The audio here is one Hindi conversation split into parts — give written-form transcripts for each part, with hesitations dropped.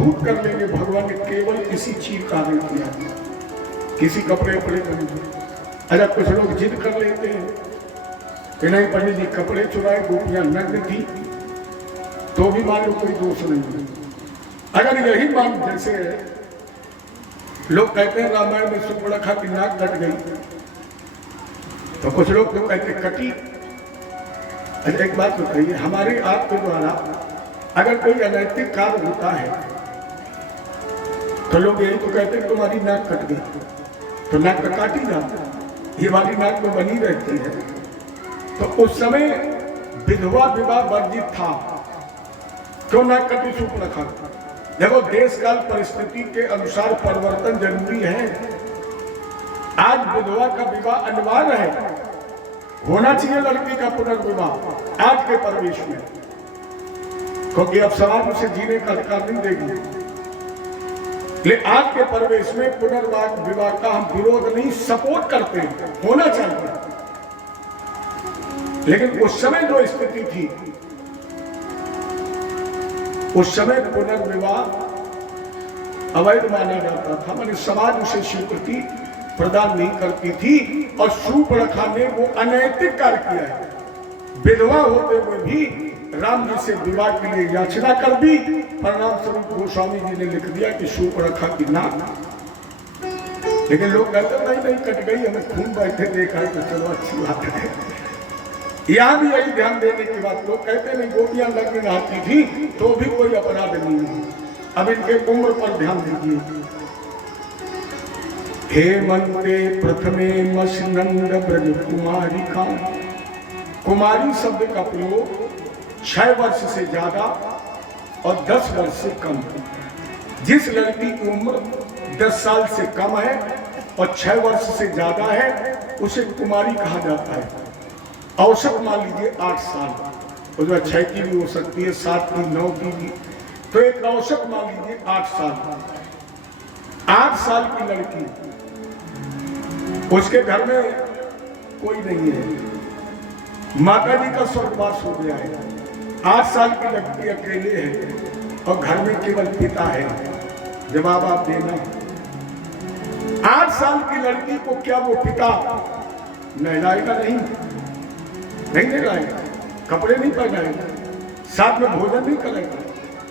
अद्भुत कर लेंगे। भगवान ने केवल इसी चीज का आदर किया, किसी कपड़े उपड़े का नहीं। अच्छा कुछ लोग जिद कर लेते हैं कि नहीं पंडित जी कपड़े चुराए, गोपियां नग्न थी, तो भी मान लो कोई दोष नहीं। अगर यही मान, जैसे लोग कहते हैं रामायण में सुपर्णखा की नाक कट गई, तो कुछ लोग तो कहते कटी। अच्छा एक बात बताइए, हमारे आपके द्वारा अगर कोई अनैतिक कार्य होता है तो लोग यही तो कहते हैं तुम्हारी नाक कट गई, तो नाक तो काटी जाता, ये वाली नाक तो बनी रहती है। तो उस समय विधवा विवाह वर्जित था, क्यों नाक कटी सुपर्णखा? देखो देश काल परिस्थिति के अनुसार परिवर्तन जरूरी है। आज विधवा का विवाह अनिवार्य है, होना चाहिए लड़की का पुनर्विवाह आज के परिवेश में, क्योंकि अब समाज उसे जीने का अधिकार नहीं देगी। लेकिन आज के परिवेश में पुनर्विवाह का हम विरोध नहीं, सपोर्ट करते हैं, होना चाहिए। लेकिन उस समय जो स्थिति थी, उस समय पुनर्विवाह अवैध माना जाता था, माने समाज उसे स्वीकृति प्रदान नहीं करती थी। और सुपर्णखा ने वो अनैतिक कार्य किया है, विधवा होते हुए भी राम जी से विवाह के लिए याचना कर दी। परिणाम स्वरूप गोस्वामी जी ने लिख दिया कि सुपर्णखा की नाक। लेकिन लोग कहते नहीं नहीं कट गई, हमें खून बैठे देखा है तो चलो अच्छी बात है। यहाँ भी यही ध्यान देने की बात, लोग कहते नहीं गोपियां नग्न नहाती थी तो भी कोई अपराध नहीं है। अब इनके उम्र पर ध्यान दीजिए। हेमंते प्रथमे मसनंद ब्रज कुमारी का, कुमारी शब्द का प्रयोग 6 वर्ष से ज्यादा और 10 वर्ष से कम। जिस लड़की की उम्र 10 साल से कम है और 6 वर्ष से ज्यादा है उसे कुमारी कहा जाता है। औसत मान लीजिए 8 साल, उसमें 6 की भी हो सकती है, 7 की, 9 की भी, तो एक औसत मान लीजिए 8 साल। 8 साल की लड़की, उसके घर में कोई नहीं है, माता जी का स्वर्गवास हो गया है। 8 साल की लड़की अकेले है और घर में केवल पिता है, जवाब आप देना। 8 साल की लड़की को क्या वो पिता नहलाएगा? नहीं नहलाएगा, कपड़े नहीं पहनाएगा, साथ में भोजन नहीं करेगा,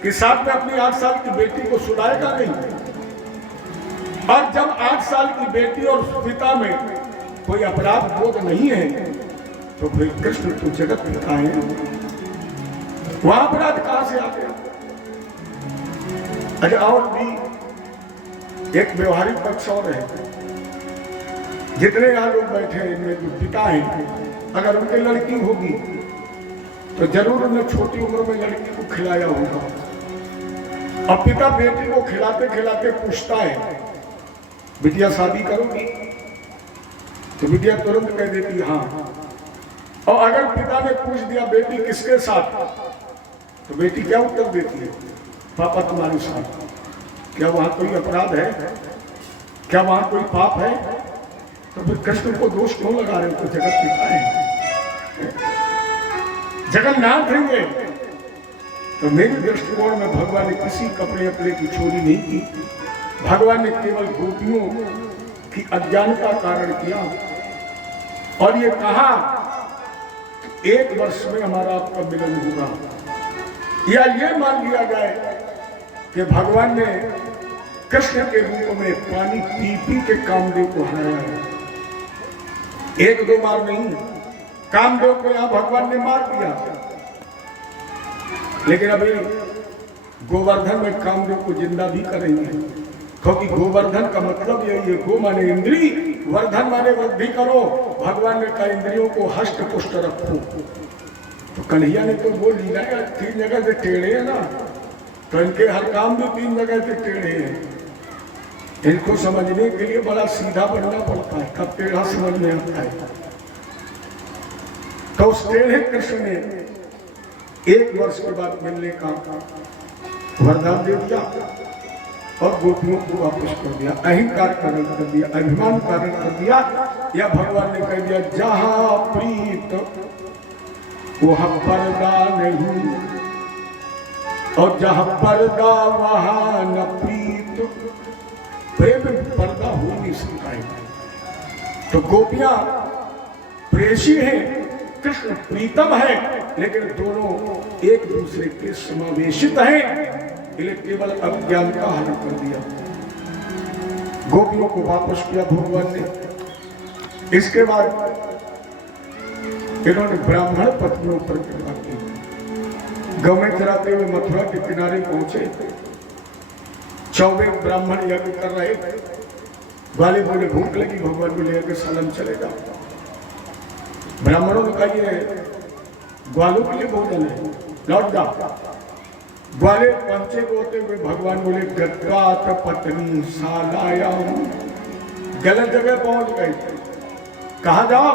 कि साथ में अपनी 8 साल की बेटी को सुलाएगा? नहीं। और जब 8 साल की बेटी और पिता में कोई अपराध बोध नहीं है तो फिर कृष्ण तो जगत पिता है, वहां अपराध कहां से आ गया? अच्छा और भी एक व्यवहारिक पक्ष और है। जितने यहाँ लोग बैठे हैं इनमें जो पिता हैं, अगर उनकी लड़की होगी तो जरूर उन्हें छोटी उम्र में लड़की को खिलाया होगा। और पिता बेटी को खिलाते खिलाते पूछता है बिटिया शादी करोगी? तो बिटिया तुरंत कह देती हाँ। और अगर पिता ने पूछ दिया बेटी किसके साथ, तो बेटी क्या उत्तर देती है? पापा तुम्हारे साथ। क्या वहां कोई अपराध है? क्या वहां कोई पाप है? तो फिर कृष्ण को दोष क्यों लगा रहे हो? तो जगत पिता है, जगन्नाथ है। तो मेरे दृष्टिकोण में भगवान ने किसी कपड़े अपने की चोरी नहीं की। भगवान ने केवल गोपियों की अज्ञानता कारण किया और ये कहा 1 वर्ष में हमारा आपका मिलन होगा। या ये मान लिया जाए कि भगवान ने कृष्ण के रूप में पानी पी पी के कामदेव को हराया है। 1-2 बार नहीं, कामदेव को यहां भगवान ने मार दिया। लेकिन अभी गोवर्धन में कामदेव को जिंदा भी करेंगे, क्योंकि गोवर्धन का मतलब यही है, गो माने इंद्री, वर्धन माने वृद्धि करो। भगवान ने कहा इंद्रियों को हष्ट पुष्ट रखो। तो कन्हैया ने तो वो लीला 3 जगह से टेढ़े है ना, तो इनके हर काम भी 3 जगह से टेढ़े हैं। इनको समझने के लिए बड़ा सीधा बनना पड़ता है, कब टेढ़ा समझ में आता है। तो उस टेढ़े कृष्ण ने 1 वर्ष के बाद मिलने का वरदान दे दिया और गोपियों को वापस कर दिया, अहंकार कारण कर दिया, अभिमान कारण कर दिया। या भगवान ने कह दिया जहां प्रीत वहां पर्दा नहीं और जहां पर्दा वहां सकता है। तो गोपियां प्रेषी हैं, कृष्ण प्रीतम है, लेकिन दोनों एक दूसरे के समावेशित हैं, इसलिए केवल अज्ञान का हल कर दिया। गोपियों को वापस किया भगवान ने। इसके बाद इन्होंने ब्राह्मण पत्नियों पर कृपा की। गौ में चराते हुए मथुरा के किनारे पहुंचे। 24 ब्राह्मण यज्ञ कर रहे थे। ग्वाले बोले भूख लगी, भगवान को लेकर सलम चले जाओ। ब्राह्मणों ने कहा ये ग्वालों के लिए भोजन है, लौट जाओ। ग्वाले पहुंचे बोलते हुए भगवान बोले गद्गात पत्नी सालायाम। गलत जगह पहुंच गए। कहा जाओ?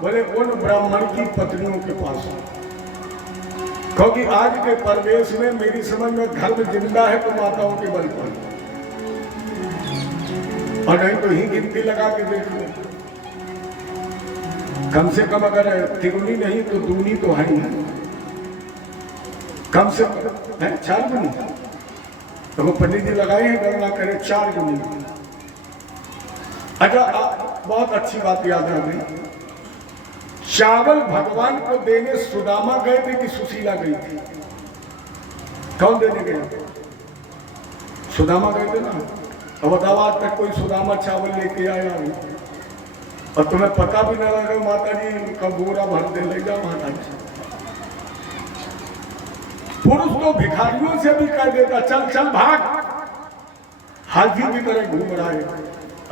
बोले उन ब्राह्मण की पत्नियों के पास। क्योंकि आज के परिवेश में मेरी समझ में धर्म जिंदा है तो माताओं के बल पर, और नहीं तो ही गिनती लगा के देख लो। कम से कम अगर तिगुनी नहीं तो दूनी तो है ही। कम से कम है 4 गुनी। तो वो पंडित जी लगाए हैं गणना करे 4 गुनी। अच्छा, बहुत अच्छी बात याद आ गई। चावल भगवान को देने सुदामा गए थे कि सुशीला गई थी? कौन देने गए? सुदामा गए थे ना। अब बताओ आज तक कोई सुदामा चावल लेके आया हो और तुम्हें पता भी ना लगा माता जी का बोरा भर दे ले जाओ माता जी। पुरुष तो भिखारियों से भी कह देता चल चल भाग, हाथी की तरह घूम रहा है।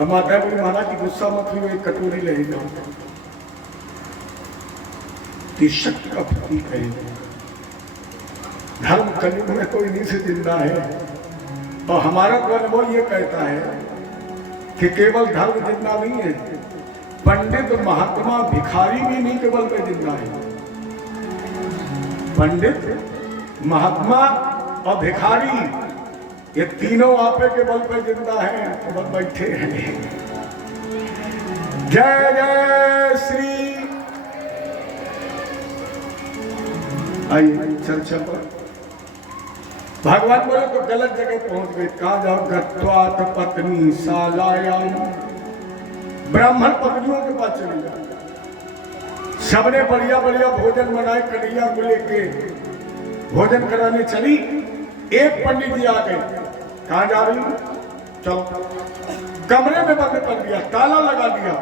अब माता जी महाराज की गुस्सा मत हुई, एक कटोरी ले जाओ। शक्ति का प्रतीक है। धर्म कलयुग में तो इन्हीं से जिंदा है। और हमारा तो अनुभव ये कहता है कि केवल धर्म जिंदा नहीं है, पंडित महात्मा भिखारी भी नहीं केवल पे जिंदा है। पंडित महात्मा और भिखारी ये तीनों आपे के बल पे जिंदा है, तो बल बैठे हैं। जय जय श्री। आइए चर्चा पर। भगवान बोले तो गलत जगह पहुंच गए। कहा जाओ? गत्वात पत्नी सालायाम। ब्राह्मण पत्नियों के पास चले जाओ। सबने बढ़िया बढ़िया भोजन बनाए, कन्हैया को लेके भोजन कराने चली। एक पंडित जी आ गए। कहाँ जा रही हूँ? चलो। कमरे में बंद कर दिया, ताला लगा दिया।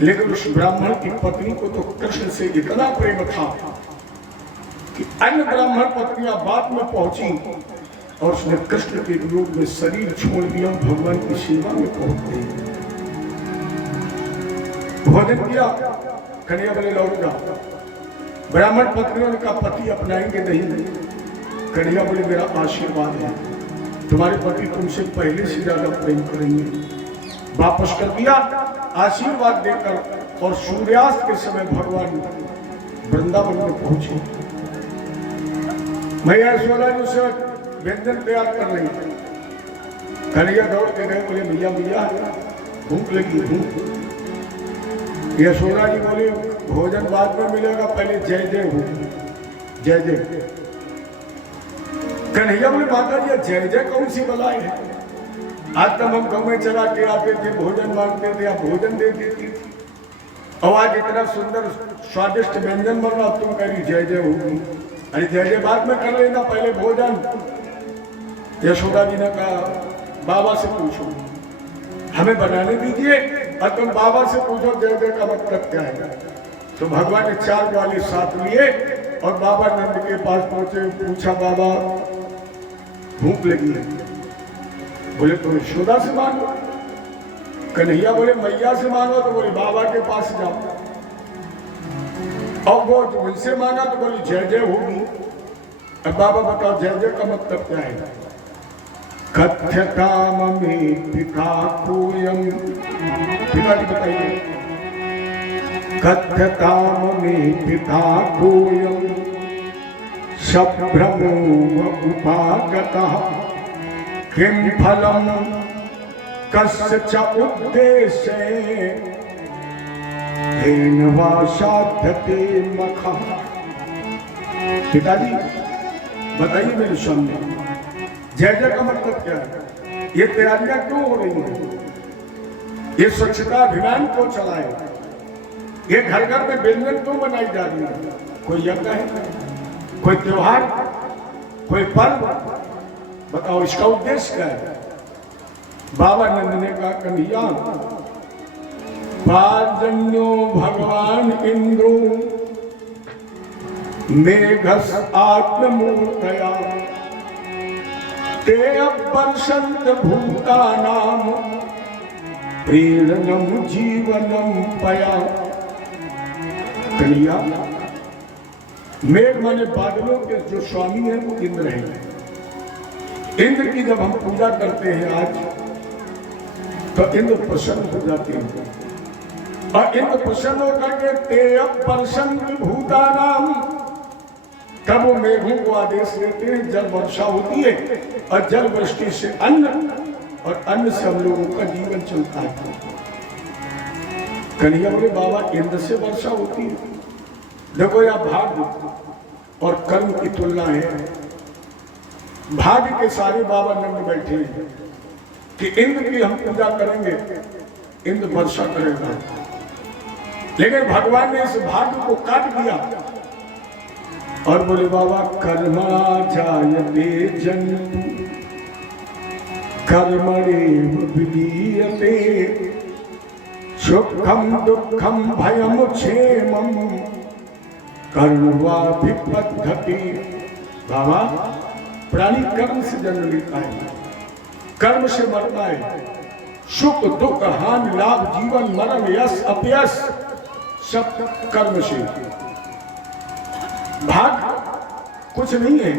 लेकिन उस ब्राह्मण की पत्नी को तो कृष्ण से इतना प्रेम था कि अन्य ब्राह्मण पत्नियां बाद में पहुंची और उसने कृष्ण के वियोग में शरीर छोड़ दिया, भगवान की सेवा में पहुंच गई। भोजन किया, कन्हैया बोले लौट जाओ। ब्राह्मण पत्नियों ने कहा पति अपनाएंगे नहीं। कन्हैया बोले मेरा आशीर्वाद है, तुम्हारे पति तुमसे पहले से ज्यादा प्रेम करेंगे। वापस कर दिया आशीर्वाद देकर। और सूर्यास्त के समय भगवान वृंदावन में पहुंचे। मैया यशोदा जी से व्यंजन तैयार कर रही थी। कन्हैया दौड़ के गए, बोले भैया भैया भूख लगी भूख। यशोदा जी बोले भोजन बाद में मिलेगा, पहले जय जय हो। जय जय। कन्हैया बोले माता जी जय जय कौन सी बलाई है? आज तक हम गाँव में चला के आते थे, भोजन मांगते थे, आप भोजन दे देती थी। और आज इतना सुंदर स्वादिष्ट व्यंजन बन रहा, तुम कह रही जय जय होगी। अरे जय जय बाद में कर लेना, पहले भोजन। यशोदा जी ने कहा बाबा से पूछो, हमें बनाने दीजिए और तुम बाबा से पूछो जय जय का मतलब क्या है। तो भगवान ने 4 ग्वाले साथ लिए और बाबा नंद के पास पहुंचे। पूछा बाबा भूख लगी है? बोले तो यशोदा से मांगो। कन्हैया बोले मैया से मांगो, तो बोले बाबा के पास जाओ। और वो उनसे मांगा तो बोली जय जय होगी। अब बाबा बताओ जय जय का मतलब क्या है? कथ्यताम में पिता कोयम। पिताजी बताइए। कथ्यताम में पिता कोयम सभ्रमो उपागतः किम फलम कस्य च उद्देश्ये पिताजी बताइए मेरे सामने जय जय का मतलब क्या है? ये तैयारियां क्यों हो रही है? ये स्वच्छता अभियान क्यों चलाए, ये घर घर में व्यंजन क्यों बनाई जा रही है, कोई यज्ञ है, कोई त्योहार, कोई पर्व, बताओ इसका उद्देश्य क्या है। बाबा नंद ने कहा कन्हैया पाजन्यो भगवान इंद्रो मेघस आत्ममूर्तया ते वर्षंत भूतानाम प्रेरणम जीवनम पया। कन्हैया मेघ माने बादलों के जो स्वामी हैं वो इंद्र हैं। इंद्र की जब हम पूजा करते हैं आज तो इंद्र प्रसन्न हो जाते हैं, और इंद्र प्रसन्न होकर के ते प्रसन्न भूतानाम, तब वो मेघों को आदेश देते हैं, जल वर्षा होती है और जल वृष्टि से अन्न, और अन्न से हम लोगों का जीवन चलता है। कन्हैया बोले बाबा इंद्र से वर्षा होती है। देखो यह भाग्य और कर्म की तुलना है। भाग्य के सारे बाबा नंद बैठे हैं कि इंद्र की हम पूजा करेंगे, इंद्र वर्षा करेगा, लेकिन भगवान ने इस भाग्य को काट दिया और बोले बाबा कर्मा जायते जन्तु कर्मणेव विलीयते सुखम दुखम भयम क्षेमम कर्मवा विपद्धति। बाबा प्राणी कर्म से जन्म लेता है, कर्म से मरता है, सुख दुख हानि लाभ जीवन मरण यश अपयश सब कर्म से। भाग्य कुछ नहीं है।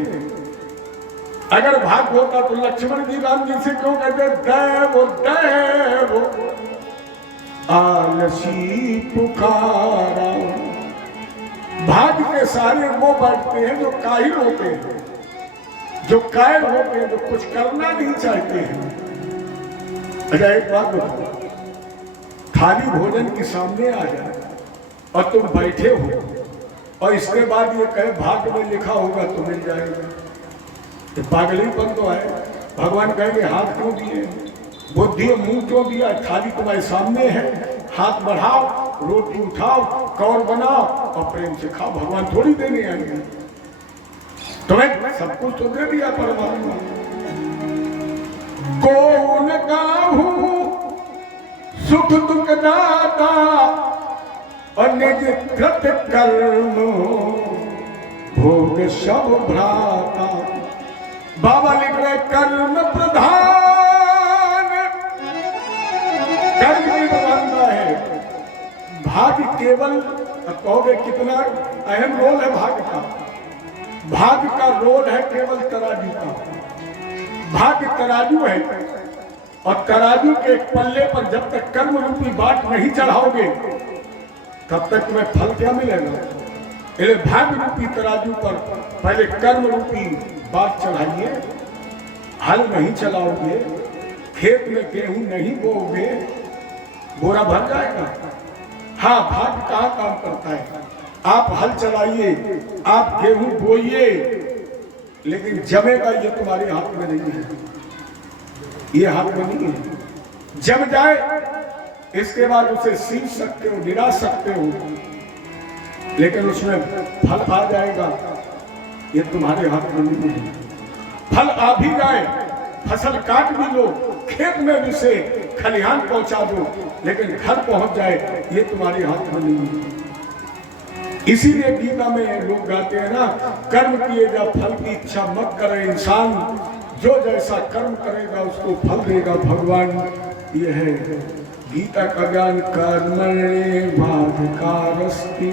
अगर भाग्य होता तो लक्ष्मण जी राम जी से क्यों कहते दैव दैव आलसी पुकारा। भाग्य के सारे वो बैठते हैं जो काहिल होते हैं, जो कायर होते हैं, जो कुछ करना नहीं चाहते हैं। अच्छा एक बात बताओ, थाली भोजन के सामने आ जाए और तुम बैठे हो और इसके बाद ये कहे भाग्य में लिखा होगा तो मिल जाएगा, तो पागलीपन तो है। भगवान कहेंगे हाथ क्यों दिए, बुद्धि मुंह क्यों दिया, थाली तुम्हारे सामने है, हाथ बढ़ाओ, रोटी उठाओ, कौर बनाओ और प्रेम से खाओ। भगवान थोड़ी देने आएंगे तुम्हें, सब कुछ तो दे दिया परमात्मा। कौन गाहू सुख दुख दाता और निज कृत कर्म भोग सब भ्राता। बाबा लिख रहे कर्म प्रधान, कर्म की प्रधानता है। भाग्य केवल कहोगे कितना अहम रोल है भाग्य का। भाग्य का रोल है केवल तराजू का। भाग्य तराजू है और तराजू के एक पल्ले पर जब तक कर्म रूपी बाट नहीं चढ़ाओगे तब तक तुम्हें फल क्या मिलेगा। इसलिए भाग्य रूपी तराजू पर पहले कर्म रूपी बाट चढ़ाइए। हल नहीं चलाओगे, खेत में गेहूं नहीं बोओगे, बोरा भर जाएगा। हाँ, भाग्य कहाँ काम करता है। आप हल चलाइए, आप गेहूं बोइए, लेकिन जमेगा ये तुम्हारे हाथ में नहीं है, ये हाथ में नहीं है। जम जाए इसके बाद उसे सींच सकते हो, निराश सकते हो, लेकिन उसमें फल आ जाएगा, ये तुम्हारे हाथ में नहीं है। फल आ भी जाए, फसल काट भी लो, खेत में भी से खलिहान पहुंचा दो, लेकिन घर पहुंच जाए ये तुम्हारे हाथ में नहीं है। इसीलिए गीता में लोग गाते हैं ना, कर्म किए जा फल की इच्छा मत करे इंसान, जो जैसा कर्म करेगा उसको फल देगा भगवान। ये है गीता का ज्ञान। कर्मणे बाधिकारस्ति,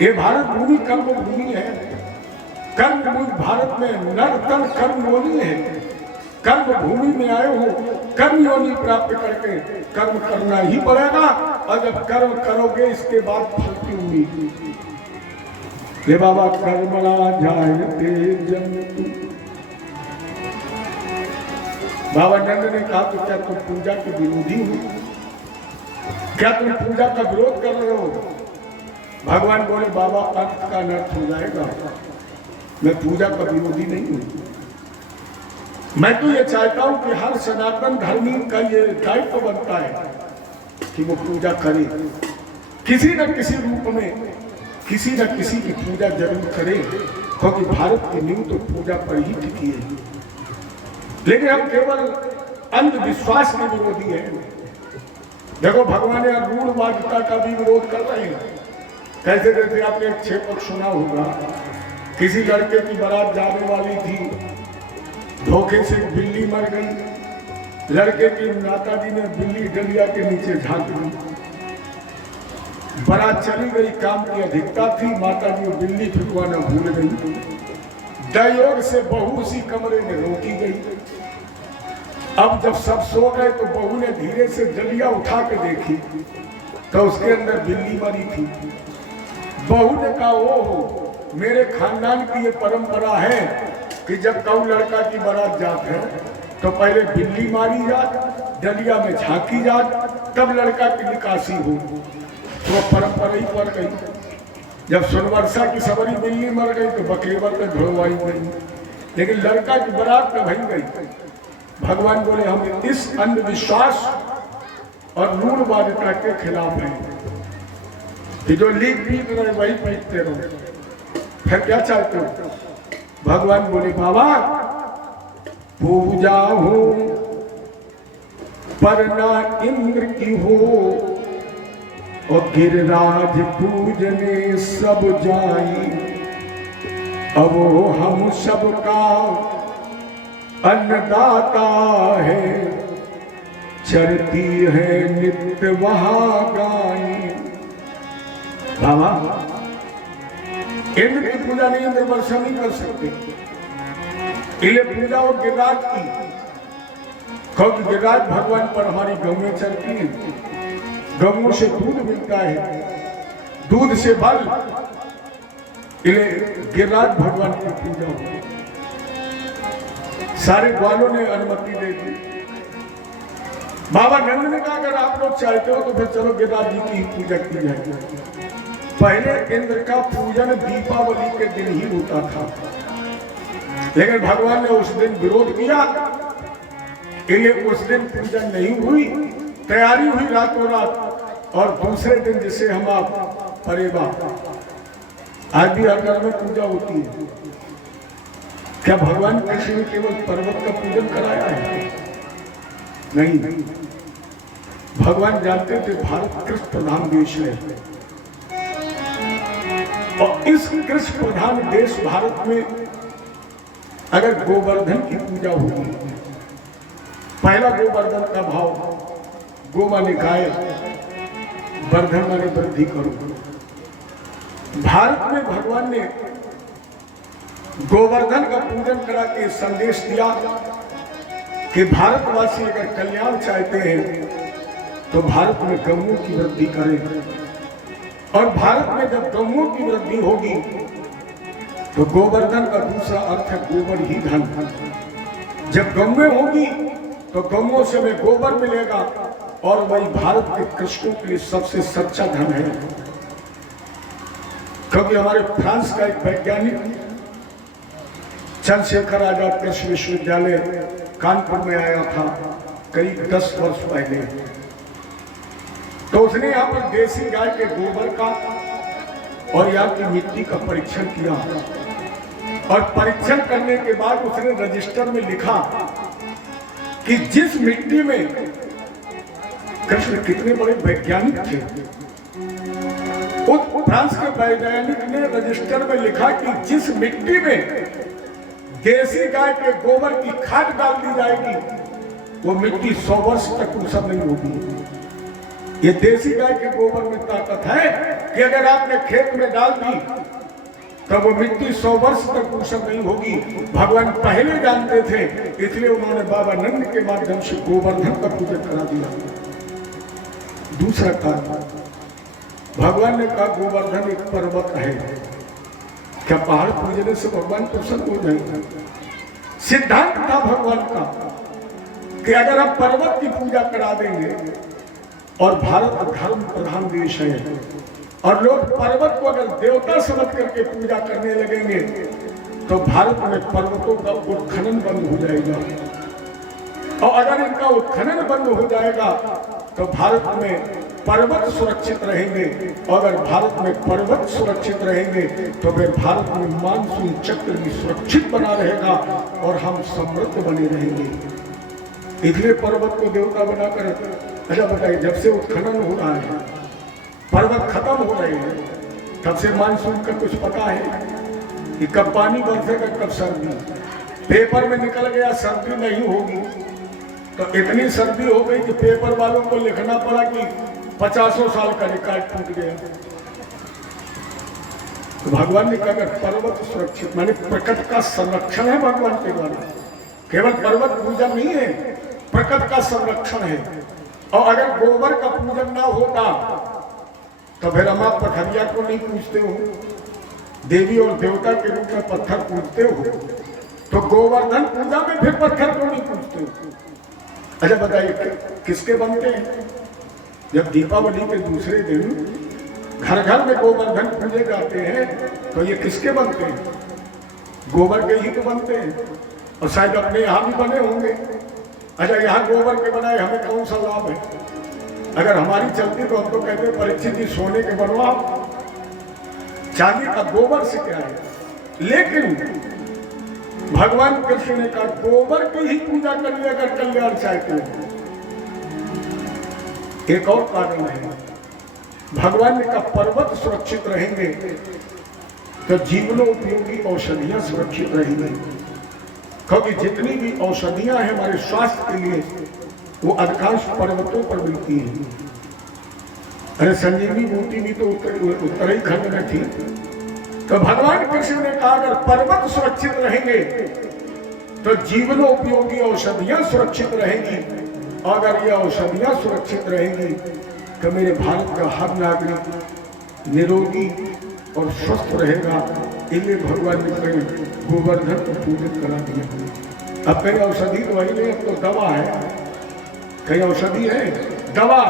ये भारत भूमि कर्म भूमि है। कर्म भूमि भारत में नर तन कर्म योनि है। कर्म भूमि में आए हो, कर्म योनि प्राप्त करके कर्म करना ही पड़ेगा, और जब कर्म करोगे इसके बाद फल की उम्मीद। ये बाबा कर्मणा जायते जन्तु। बाबा नंद ने कहा तो क्या तुम पूजा के विरोधी हो, क्या तुम पूजा का विरोध कर रहे हो। भगवान बोले बाबा अर्थ का अनर्थ हो जाएगा, मैं पूजा का विरोधी नहीं हूं। मैं तो ये चाहता हूं कि हर सनातन धर्मी का ये दायित्व बनता है कि वो पूजा करे, किसी न किसी रूप में किसी न किसी की पूजा जरूर करे, क्योंकि भारत की नींव तो पूजा पर ही टिकी है। लेकिन हम केवल अंधविश्वास के विरोधी हैं। देखो भगवान या रूढ़वादिता का भी विरोध कर रहे हैं। कैसे जैसे आपने एक छेपक सुना होगा, किसी लड़के की बारात जाने वाली थी, धोखे से बिल्ली मर गई, लड़के की माता जी ने बिल्ली डलिया के नीचे झांक दी, बारात चली गई, काम की अधिकता थी, माता जी बिल्ली फिरवाना भूल गई, दयोग से बहू उसी कमरे में रोकी गई। अब जब सब सो गए तो बहू ने धीरे से डलिया उठा के देखी तो उसके अंदर बिल्ली मरी थी। बहू ने कहा, ओ मेरे खानदान की ये परंपरा है कि जब कऊ लड़का की बारात जाते हैं तो पहले बिल्ली मारी जात, डलिया में झांकी जात, तब लड़का की निकासी हो। तो वह परंपरा ही पड़ गई। जब सुनवर्षा की सवारी बिल्ली मर गई तो बकेवर में धुलवाई गई, लेकिन लड़का की बारात में भई गई। भगवान बोले हम इस अंधविश्वास और रूढ़वादिता के खिलाफ हैं कि जो लीक पीट रहे वही पीटते रहो, फिर क्या चाहते हो? भगवान बोले बाबा पूजा हो पर ना इंद्र की हो, और गिरिराज पूजने सब जाई, अब हम सबका अन्नदाता है, चरती है नित्य वहां गाई। बाबा इंद्र की पूजा नहीं, इंद्र वर्षा नहीं कर सकते, इसलिए पूजा और गिरिराज की, क्योंकि गिरिराज भगवान पर हमारी गौएं चलती है, गौओं से दूध मिलता है, दूध से बल, इसलिए गिरिराज भगवान की पूजा हो। सारे ग्वालों ने अनुमति दे दी। बाबा नंद ने कहा अगर आप लोग चाहते हो तो फिर चलो गिरिराज जी की पूजा की जाए। पहले इंद्र का पूजन दीपावली के दिन ही होता था, लेकिन भगवान ने उस दिन विरोध किया, इसलिए उस दिन पूजन नहीं हुई, तैयारी हुई रातों रात, और दूसरे दिन जिसे हम आप परेवा, आज भी हर घर में पूजा होती है। क्या भगवान कृष्ण ने केवल पर्वत का पूजन कराया है? नहीं, भगवान जानते थे भारत कृष्ण प्रधान देश है, और इस कृष्ण प्रधान देश भारत में अगर गोवर्धन की पूजा होगी, पहला गोवर्धन का भाव, गो माने गाय, वर्धन माने वृद्धि करो। भारत में भगवान ने गोवर्धन का पूजन करा के संदेश दिया कि भारतवासी अगर कल्याण चाहते हैं तो भारत में गौओं की वृद्धि करें, और भारत में जब गौओं की वृद्धि होगी तो गोवर्धन का दूसरा अर्थ है गोबर ही धन। जब गौएं होगी तो गौओं से हमें गोबर मिलेगा, और वही भारत के कृषकों के लिए सबसे सच्चा धन है। क्योंकि हमारे फ्रांस का एक वैज्ञानिक चंद्रशेखर आजाद कृषि विश्वविद्यालय कानपुर में आया था करीब 10 वर्ष पहले, तो उसने यहाँ पर देसी गाय के गोबर का और यहाँ की मिट्टी का परीक्षण किया, और परीक्षण करने के बाद उसने रजिस्टर में लिखा कि जिस मिट्टी में, कृष्ण कितने बड़े वैज्ञानिक थे, उस फ्रांस के वैज्ञानिक ने रजिस्टर में लिखा कि जिस मिट्टी में देसी गाय के गोबर की खाद डाल दी जाएगी वो मिट्टी 100 वर्ष तक ऊसर नहीं होगी। ये देसी गाय के गोबर में ताकत है कि अगर आपने खेत में डाल दी तब वो मिट्टी 100 वर्ष तक ऊसर नहीं होगी। भगवान पहले जानते थे, इसलिए उन्होंने बाबा नंद के माध्यम से गोवर्धन का पूजन करा दिया। दूसरा कारण, भगवान ने कहा गोवर्धन एक पर्वत है, क्या पहाड़ पूजने से भगवान प्रसन्न हो जाएंगे? सिद्धांत था भगवान का कि अगर हम पर्वत की पूजा करा देंगे, और भारत धर्म प्रधान देश है, और लोग पर्वत को अगर देवता समझ करके पूजा करने लगेंगे तो भारत में पर्वतों का उत्खनन बंद हो जाएगा। और अगर इनका उत्खनन बंद हो जाएगा तो भारत में पर्वत सुरक्षित रहेंगे। और अगर भारत में पर्वत सुरक्षित रहेंगे तो फिर भारत में मानसून चक्र भी सुरक्षित बना रहेगा और हम समृद्ध बने रहेंगे। इसलिए पर्वत को देवता बनाकर, अच्छा बताइए, जब से उत्खनन हो रहा है, पर्वत खत्म हो रहे हैं, तब से मानसून का कुछ पता है कि कब पानी बरसेगा, कब सर्दी। पेपर में निकल गया सर्दी नहीं होगी, तो इतनी सर्दी हो गई कि पेपर वालों को लिखना पड़ा कि 50 साल का रिकॉर्ड टूट गया। तो भगवान ने कहा अगर पर्वत सुरक्षित, माने प्रकृति का संरक्षण है भगवान के द्वारा, केवल पर्वत पूजन नहीं है, प्रकृति का संरक्षण है। और अगर गोबर का पूजन ना होता तो फिर हम आप पथरिया को नहीं पूजते हो, देवी और देवता के रूप में पत्थर पूजते हो, तो गोवर्धन पूजा में फिर पत्थर को नहीं पूजते हो। अच्छा बताइए किसके बनते हैं? जब दीपावली के दूसरे दिन घर घर में गोवर्धन पूजे जाते हैं तो ये किसके बनते हैं? गोबर के ही तो बनते हैं। और शायद अपने यहाँ भी बने होंगे। अच्छा, यहाँ गोबर के बनाए हमें कौन सा लाभ है? अगर हमारी चलती तो हम तो कहते हैं परीक्षित जी सोने के बनवाओ, चांदी का गोबर से क्या है। लेकिन भगवान कृष्ण ने कहा गोबर की ही पूजा करिए अगर कल्याण चाहते हो। एक और कारण है, भगवान ने कहा पर्वत सुरक्षित रहेंगे तो जीवनोपयोगी औषधियां सुरक्षित रहेंगी। क्योंकि जितनी भी औषधियां हैं हमारे स्वास्थ्य के लिए वो अधिकांश पर्वतों पर मिलती हैं। अरे संजीवनी बूटी भी तो उत्तराखंड में थी। तो भगवान कृष्ण ने कहा अगर पर्वत सुरक्षित रहेंगे तो जीवनोपयोगी औषधियां सुरक्षित रहेंगी। अगर ये औषधियां सुरक्षित रहेंगी तो मेरे भारत का हर नागरिक निरोगी और स्वस्थ रहेगा। इसलिए भगवान ने कहीं गोवर्धन को पूजित करा दिया। अब कहीं औषधि तो वही नहीं, अब तो दवा है। कहीं औषधि है, दवा।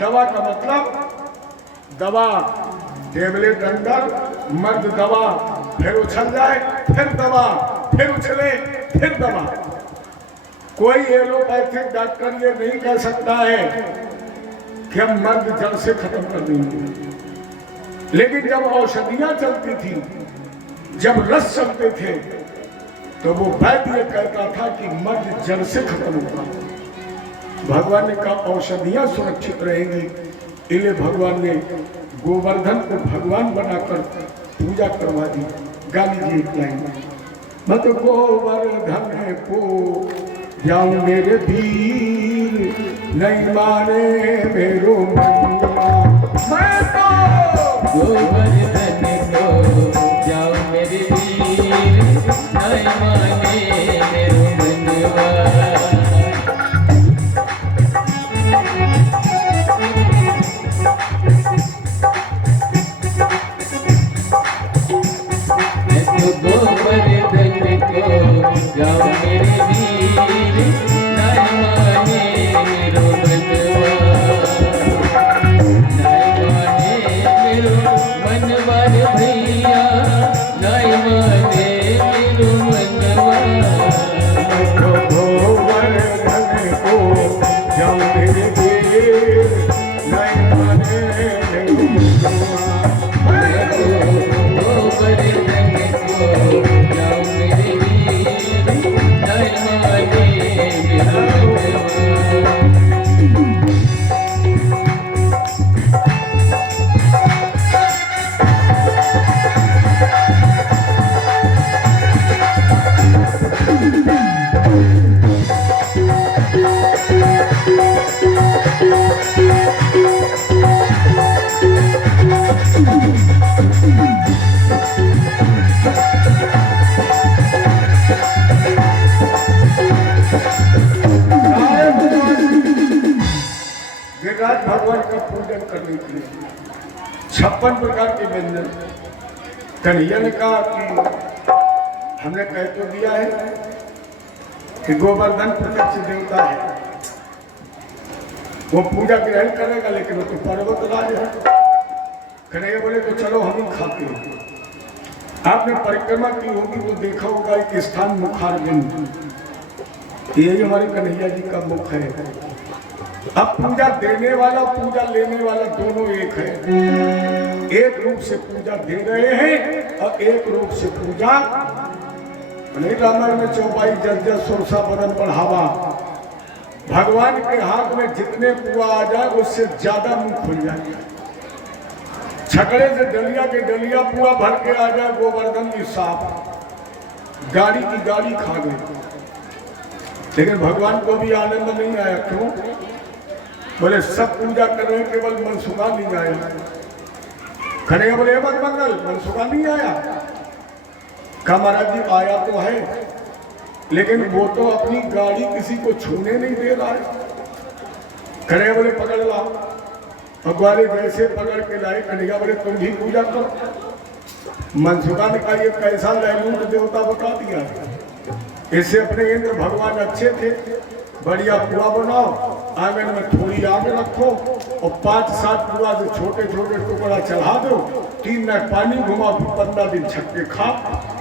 दवा का मतलब दवा, टेबलेट अंदर, मर्द दवा, फिर उछल जाए, फिर दवा, फिर उछले, फिर दवा। कोई एलोपैथिक डॉक्टर ये नहीं कह सकता है कि हम मर्द जड़ से खत्म कर देंगे। लेकिन जब औषधियां चलती थी, जब रस चलते थे, तो वो वैद्य कहता था कि मर्द जड़ से खत्म होगा। भगवान ने कहा औषधियां सुरक्षित रहेंगी। इसलिए भगवान ने गोवर्धन को भगवान बनाकर पूजा करवा दी। गा लीजिए एक लाइन, मत गोवर्धन को जाऊं मेरे वीर, नहीं माने मेरो मंगला। मैं तो गोवर्धन को जाऊं मेरे वीर, नहीं माने मेरो मंगला। भगवान का पूजन करने के लिए 56 प्रकार के व्यंजन। कन्हैया ने कहा कि हमने कह तो दिया है कि गोवर्धन प्रत्यक्ष देवता है, वो पूजा ग्रहण करेगा, लेकिन वो तो पर्वत राज है। कन्हैया बोले तो चलो हम ही खाते हैं। आपने परिक्रमा की होगी तो देखा होगा एक स्थान मुखारबिंद, यही हमारे कन्हैया जी का मुख है। अब पूजा देने वाला पूजा लेने वाला दोनों एक है, एक रूप से पूजा दे रहे हैं और एक रूप से पूजा नहीं। रामायण में चौपाई जस जस सुरसा बदन बढ़ावा, भगवान के हाथ में जितने पुआ आ जाए उससे ज्यादा मुंह खुल जाए। छकड़े से डलिया के डलिया पूरा भर के आ जाए, गोवर्धन की साफ गाड़ी की गाड़ी खा गई। लेकिन भगवान को भी आनंद नहीं आया। क्यों? बोले सब पूजा कर रहे हैं, केवल मनसुखा नहीं आया। खड़े बोले मत मंगल, मनसुखा नहीं आया। कहा महाराज जी आया तो है, लेकिन वो तो अपनी गाड़ी किसी को छूने नहीं दे रहा है। खड़े बोले पकड़ ला, भगवान जैसे पकड़ के लाए। कन्हैया बोले तुम भी पूजा करो। मनसुखा ने कहा ये कैसा लैलूट देवता बता दिया, इससे अपने इंद्र भगवान अच्छे थे। बढ़िया पुआ बनाओ, आंगन में थोड़ी आग रखो और 5-7 पुआ से छोटे छोटे टुकड़ा चढ़ा दो, 3 नग पानी घुमा, 15 दिन छक्के खा।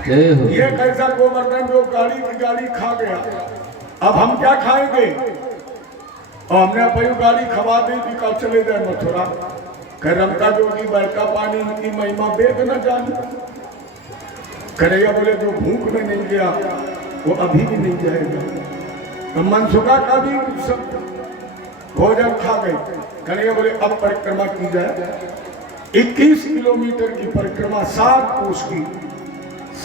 ये कैसा गोवर्धन जो गाड़ी की गाड़ी खा गया, अब हम क्या खाएंगे? और हमने अपनी गाड़ी खवा दी थी, कब चले जाए मथुरा। रमता जोगी बड़का पानी की महिमा वेद न जाने। कन्हैया बोले जो भूख में नहीं गया वो अभी भी नहीं जाएगा। तो मनसुखा का भी सब भोजन खा गए। कन्हैया बोले अब परिक्रमा की जाए। 21 किलोमीटर की परिक्रमा 7 कोस की,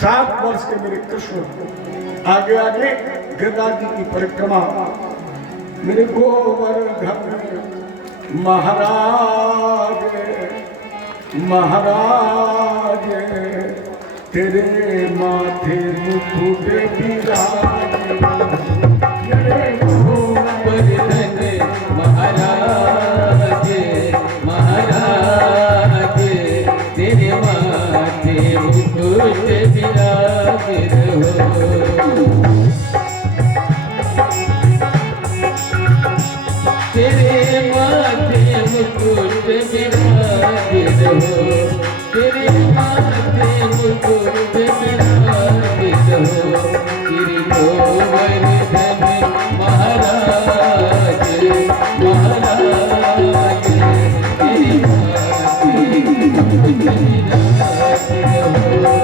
7 वर्ष के मेरे कृष्ण। आगे आगे गिरिराज जी की परिक्रमा। मेरे गोवर्धन महाराज महाराज तेरे माथे मुकुट विराज। महाराज महाराज तेरे माथे मुकुट विराज रहो। तेरे माथे मुकुट विराज रहो, तेरे माथे मुकुट विराज रहो। तेरे गोवर्धन महाराज महाराज तेरे माथे मुकुट विराज रहो।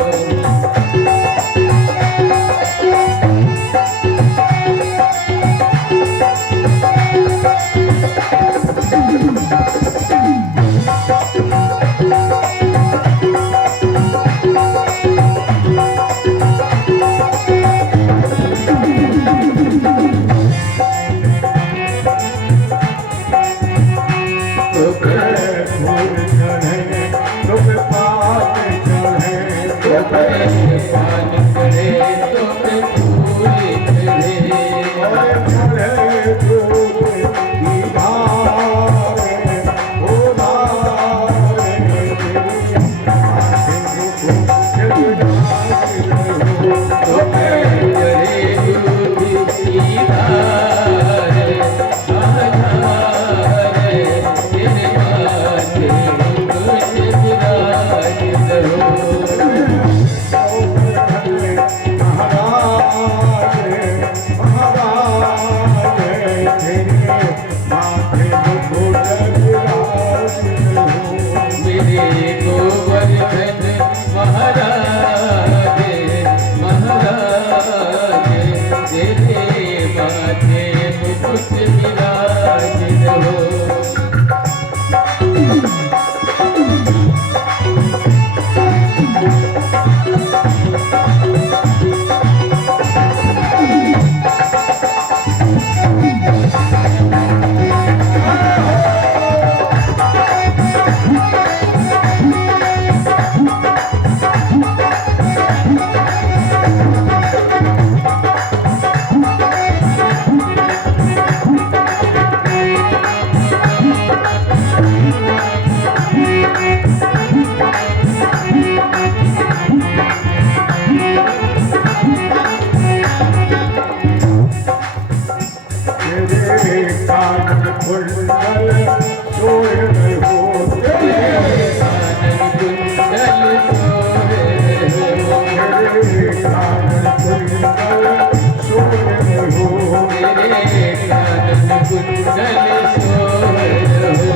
कुंडल सोहर हो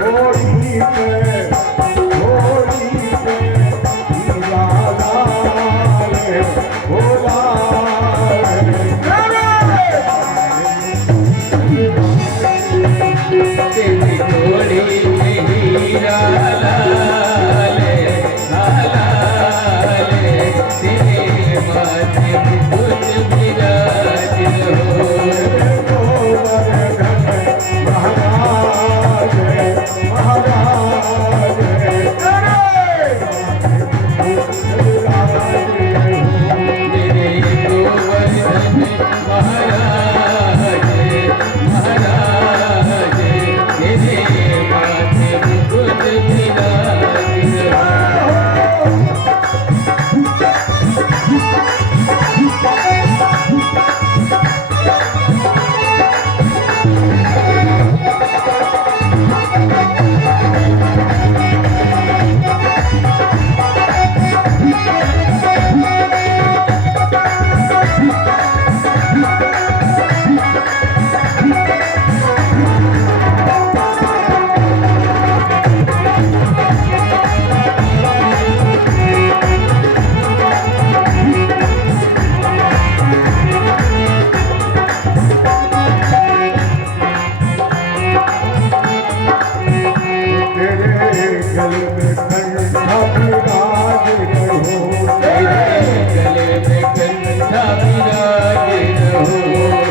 होली पे हीरा लाल हो लाल तेरी घोड़ी में हीरा लाल लाल तेरे माथे मुकुट विराज हो महाराज महाराज तेरे गोवर्धन महाराज महाराज तेरे माथे मुकुट विराज हो तेरे गले में कंठा विराज रहो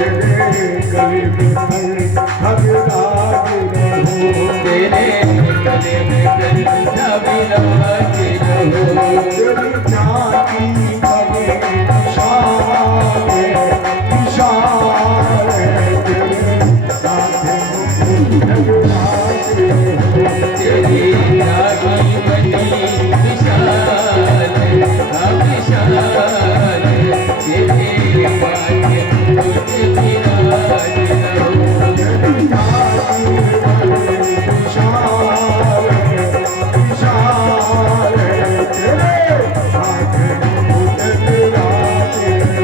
तेरे गले में कंठा विराज रहो तेरे गले में कंठा विराज रहो तेरे गले में कंठा विराज रहो तेरी जाति बने विशाल विशाल तेरे साथे मुकुट विराज रहो तेरी रागी बनी विशाल विशाल तेरे माथे मुकुट विराज रहो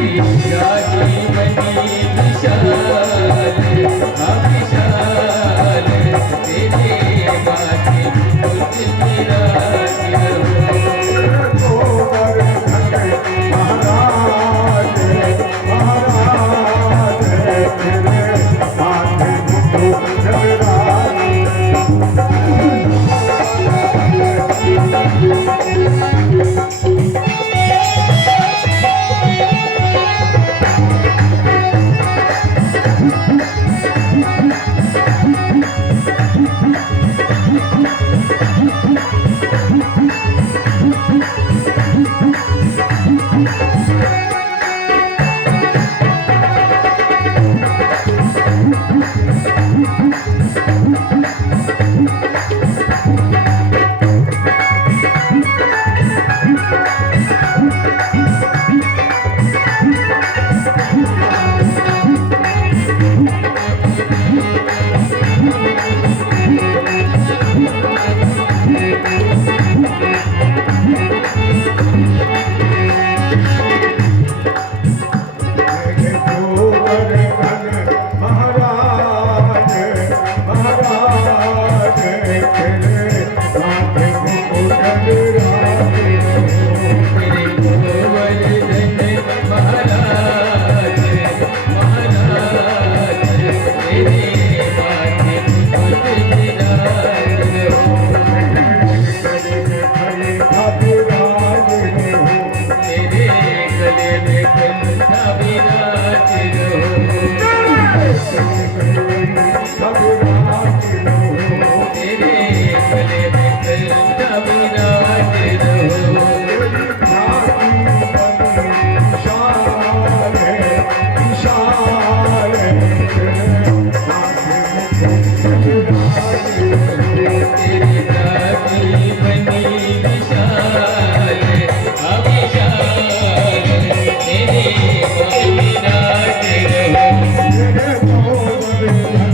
तेरी रागी बनी विशाल विशाल तेरे माथे मुकुट विराज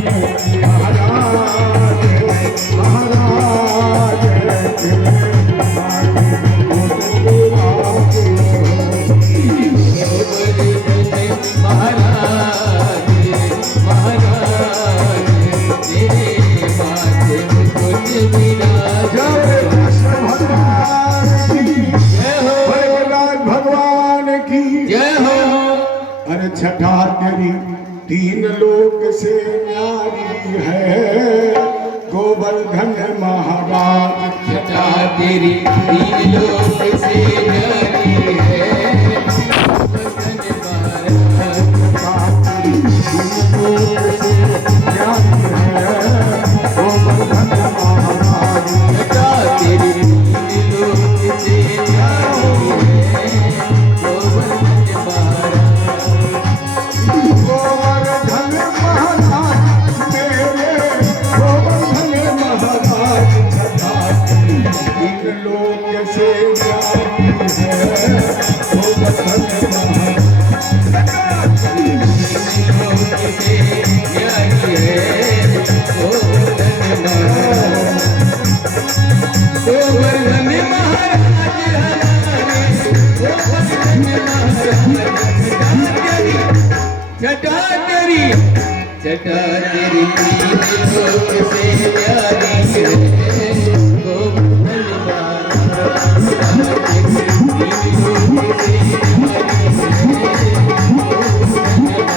रहो अरे छठा तेरी तीन लोक से न्यारी है गोवर्धन महाराज। छठा तेरी तीन लोक से न्यारी है गोवर्धन महाराज। तीन लोक से न्यारी है गोवर्धन महाराज। छठा तेरी तीन लोक से न्यारी है गोवर्धन महाराज। गोवर्धन महाराज मेरे गोवर्धन महाराज। छठा तीन लोक से न्यारी है गोवर्धन महाराज। छठा तेरी तीन लोक से न्यारी है गोवर्धन महाराज। तीन लोक से न्यारी है गोवर्धन महाराज।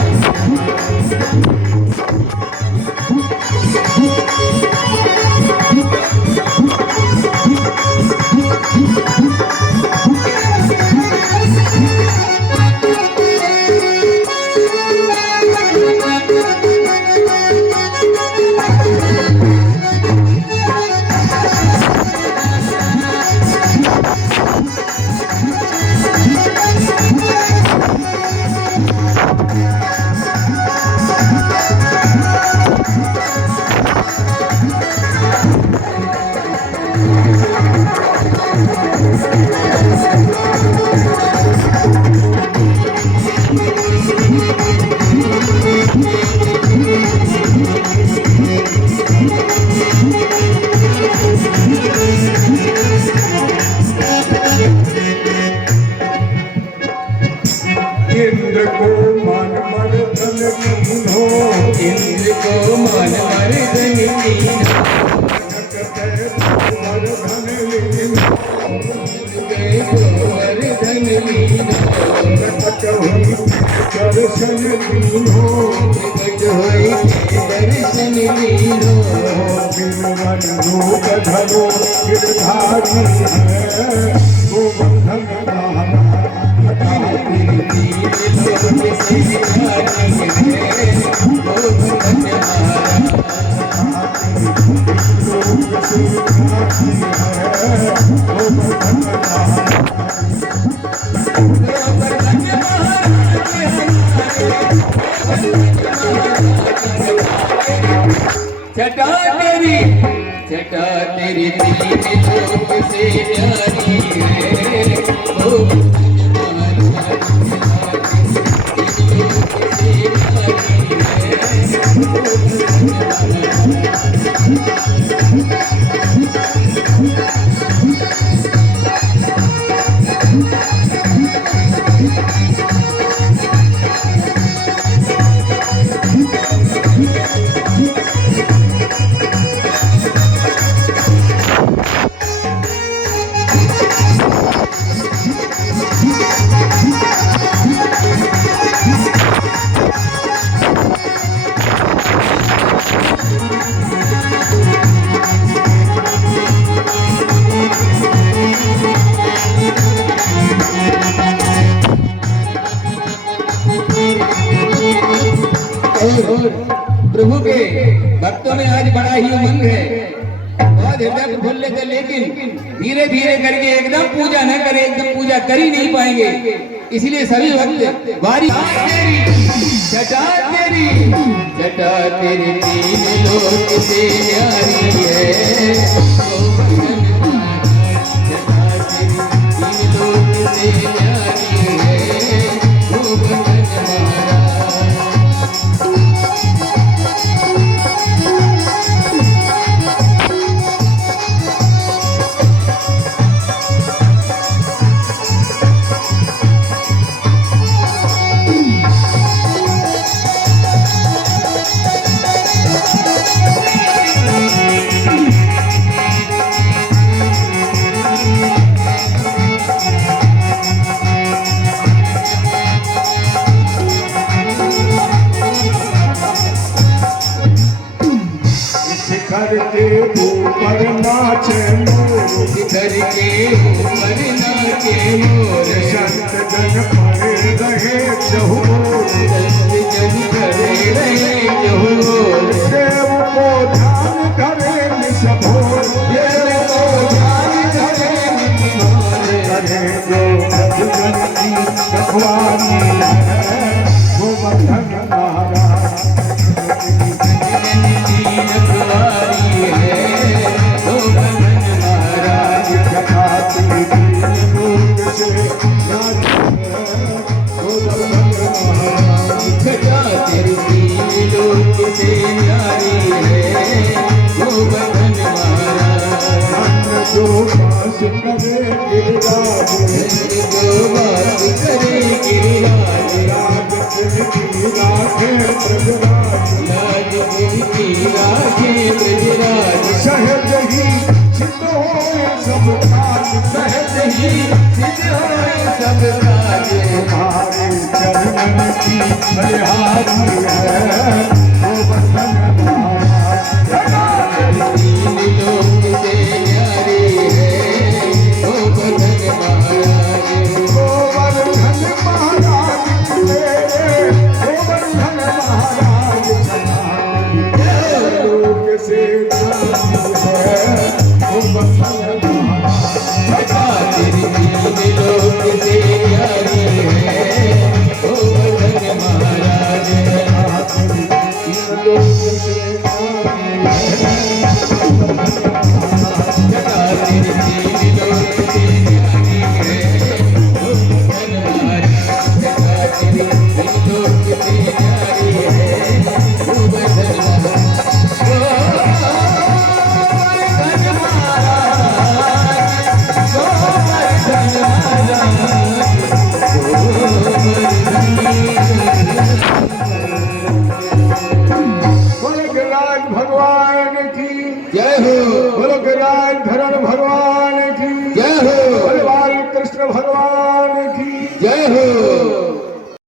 इंद्र को मन मर्दन कीन्हो इंद्र को मन मर्दन कीन्हो मर्दन लीन्हो गोवर्धन लीन्हो प्रकट हुई दर्शन लीन्हो प्रकट होई दर्शन लीन्हो बिलवन रूप धरो गिरधारी है गोवर्धन महाराज। तीन लोक से न्यारी है गोवर्धन महाराज। लोक से न्यारी है गोवर्धन महाराज। गोवर्धन महाराज। छठा तेरी तीन लोक से न्यारी है गोवर्धन महाराज। तीन लोक से न्यारी है गोवर्धन महाराज। और प्रभु के भक्तों में आज बड़ा ही उमंग है, बहुत हृदय प्रफुल्लित है, लेकिन धीरे धीरे करके एकदम पूजा न करे, एकदम पूजा कर ही नहीं पाएंगे। इसलिए सभी भक्त वारी छठा तेरी तीन लोक से न्यारी है गोवर्धन महाराज। छठा तेरी तीन लोक से न्यारी है गोवर्धन महाराज। शिखर के ऊपर नाचे मोर, शिखर के ऊपर नाचे मोर, संत जन पड़े रहे चहुओर, संत जन पड़े रहे चहुओर, देव को ध्यान धरे निसभोर, देव को ध्यान धरे निसभोर, करे जो भजन की रखवाली है गोवर्धन महाराज की रखवाली है गोवर्धन महाराज, जगाती लोक से गोवर्धन महाराज, जगाती लोक से न्यारी है गोवर्धन महाराज, धन जो पास करे गिरिराज, जो बात करे गिरिराज, राज की राखे ब्रजराज, लाज की राखे ब्रजराज, सहज ही सिद्ध होए सब काज, सहज ही सिद्ध होए सब काज, तुम्हारे चरणन की बलिहारी है गोवर्धन महाराज, तीन लोक से न्यारी है गोवर्धन महाराज, गोवर्धन महाराज तेरे, गोवर्धन महाराज जगाती लोक से न्यारी है गोवर्धन महाराज, तीन लोक से न्यारी है गोवर्धन महाराज, तीन लोक से जगाती तीन लोक से न्यारी है गोवर्धन महाराज, जगाती तीन लोक से न्यारी है गोवर्धन महाराज, गोवर्धन महाराज, गोवर्धन बोलो गिरिराज भगवान की जय हो, बोलो गिरिराज धरण भगवान